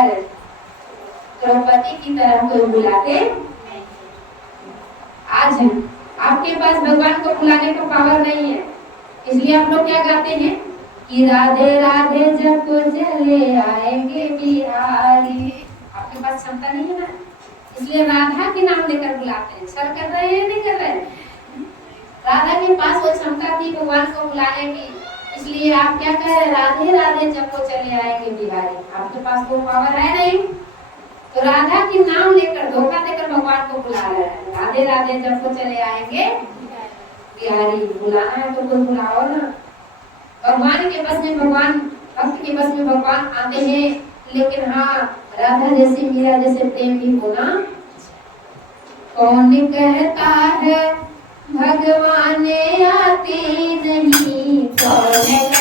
पर द्रौपदी की तरह कोई बुलाते। आज आपके पास भगवान को बुलाने का पावर नहीं है, इसलिए आप लोग क्या गाते हैं कि राधे राधे जब चले आएंगे बिहारी। आपके पास क्षमता नहीं है ना, इसलिए राधा के नाम लेकर बुलाते हैं। सर कर रहे हैं नहीं कर रहे हैं? राधा के पास वो क्षमता थी भगवान को बुलाने की, इसलिए आप क्या कह रहे हैं, राधे राधे जब वो चले आएंगे बिहारी। आपके पास वो पावर है नहीं, तो राधा के नाम लेकर धोखा देकर भगवान को बुला रहे हैं। राधे राधे जब वो चले आएंगे बिहारी। बुलाना है तो कोई बुलाओ ना। भगवान के बस में भगवान, भक्त के बस में भगवान आते हैं, लेकिन हाँ राधा जैसे मीरा जैसे प्रेम भी होना। कौन कहता है भगवान आते नहीं, कौन कहता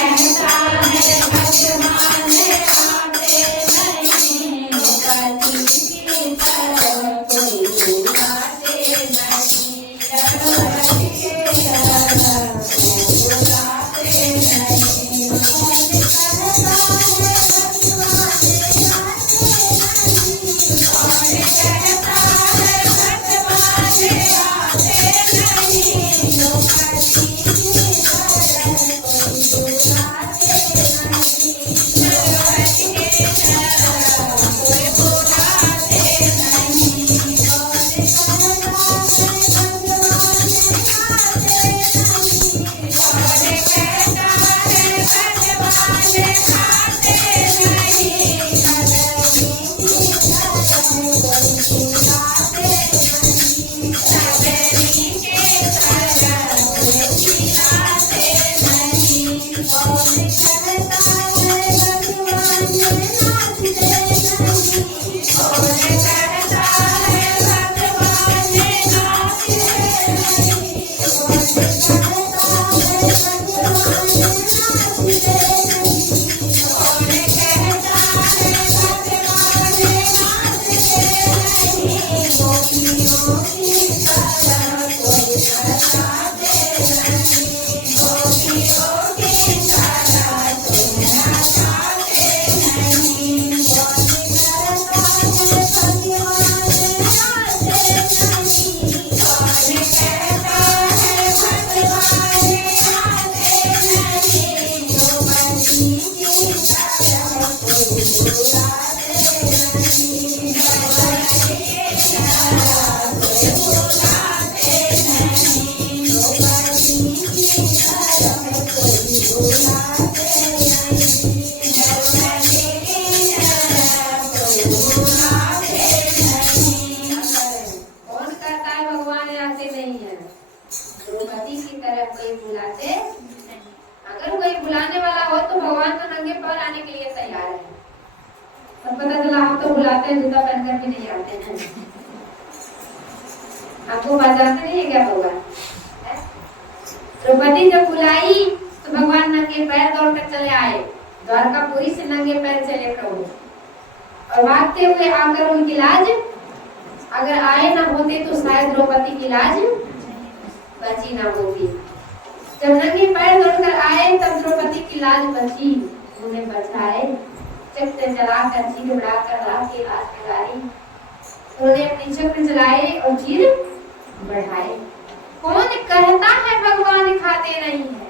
है भगवान आते नहीं, पति की तरह कोई बुलाते नहीं, पति की तरह कोई बुलाते नहीं। आपको बजाते नहीं है क्या भगवान? द्रौपदी जब बुलाई तो भगवान नंगे पैर दौड़कर चले आए, द्वारकापुरी से नंगे पैर चले प्रभु, और भागते हुए आकर उनकी लाज, अगर आए ना होते तो शायद द्रौपदी की लाज बची ना होती। जब नंगे पैर दौड़कर आए तब द्रौपदी की लाज बची, उन्हें बचाए, चक्र चलाकर चीर उड़ाकर रात की लाज लगाई। उन्होंने अपने चक्र चलाए और चीर बढ़ाए। कौन कहता है भगवान खाते नहीं है?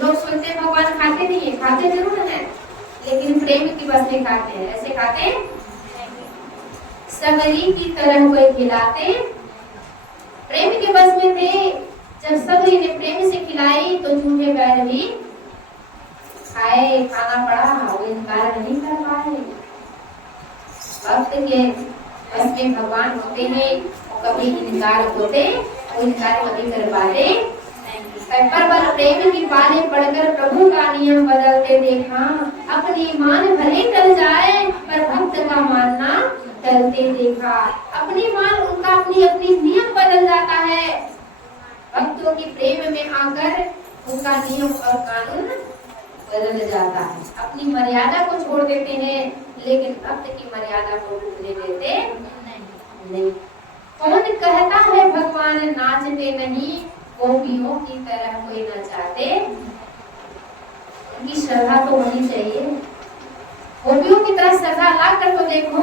लोग सोचते भगवान खाते नहीं है, खाते जरूर है, लेकिन प्रेम की बस में खाते हैं। ऐसे खाते सबरी की तरह कोई खिलाते, प्रेम के बस में थे। जब सबरी ने प्रेम से खिलाई तो झूठे बैर भी खाए, खाना पड़ा, वो इनकार नहीं कर पाए। भक्त के बस में भगवान होते हैं, कभी इनकार होते, वो इनकार कभी कर पाते नहीं। पर प्रेम की पाले पढ़कर प्रभु का नियम बदलते देखा, अपनी मान भले टल जाए पर भक्त का मानना टलते देखा। अपनी मान उनका अपनी अपनी नियम बदल जाता है, भक्तों की प्रेम में आकर उनका नियम और कानून बदल जाता है। अपनी मर्यादा को छोड़ देते हैं, लेकिन भक्त की मर्यादा को भूलने देते नहीं। कौन कहता है भगवान नाचते नहीं, गोपियों की तरह कोई न चाहते। उनकी श्रद्धा तो होनी चाहिए, गोपियों की तरह श्रद्धा लाकर तो देखो,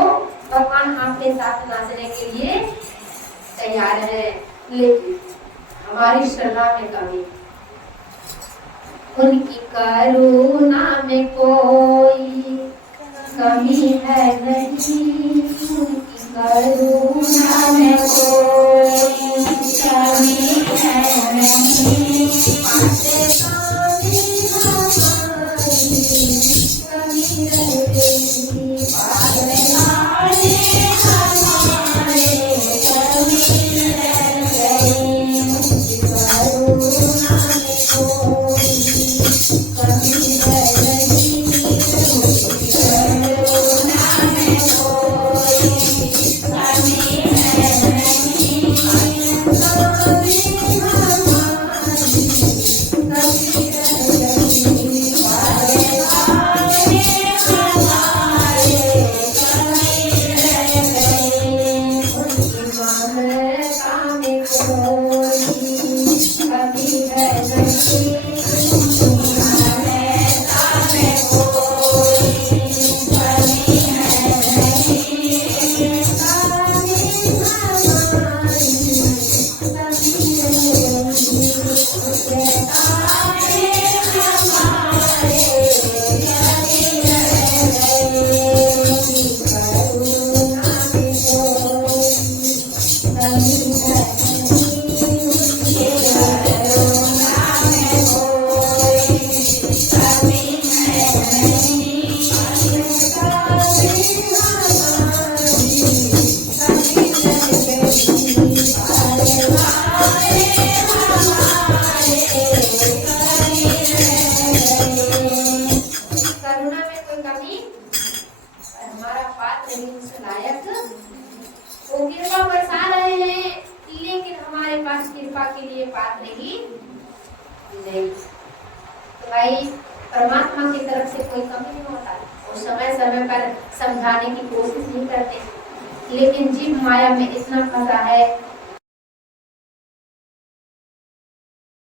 भगवान आपके साथ नाचने के लिए तैयार है, लेकिन हमारी श्रद्धा में कमी, उनकी करुणा में कोई कमी है नहीं, उनकी करुणा में कोई कमी है नहीं, पाते पानी हमारी कमी रह गई, पाते पानी हमारे कमी रह गई, उनकी करुणा में कोई कमी है नहीं, उनकी करुणा में कोई कमी है नहीं, कमी हमारी कमी रह गई, पारे पारे हमारे कमी रह गई, उनकी ममता में कोई कमी है नहीं, करुणा में कोई कमी, हमारा पात्र भी उस लायक, वो कृपा बरसा रहे हैं, लेकिन हमारे पास कृपा के लिए पात्र ही नहीं। तो भाई परमात्मा की तरफ से कोई कमी नहीं होता, वो समय समय पर समझाने की कोशिश नहीं करते, लेकिन जीव माया में इतना फंसा है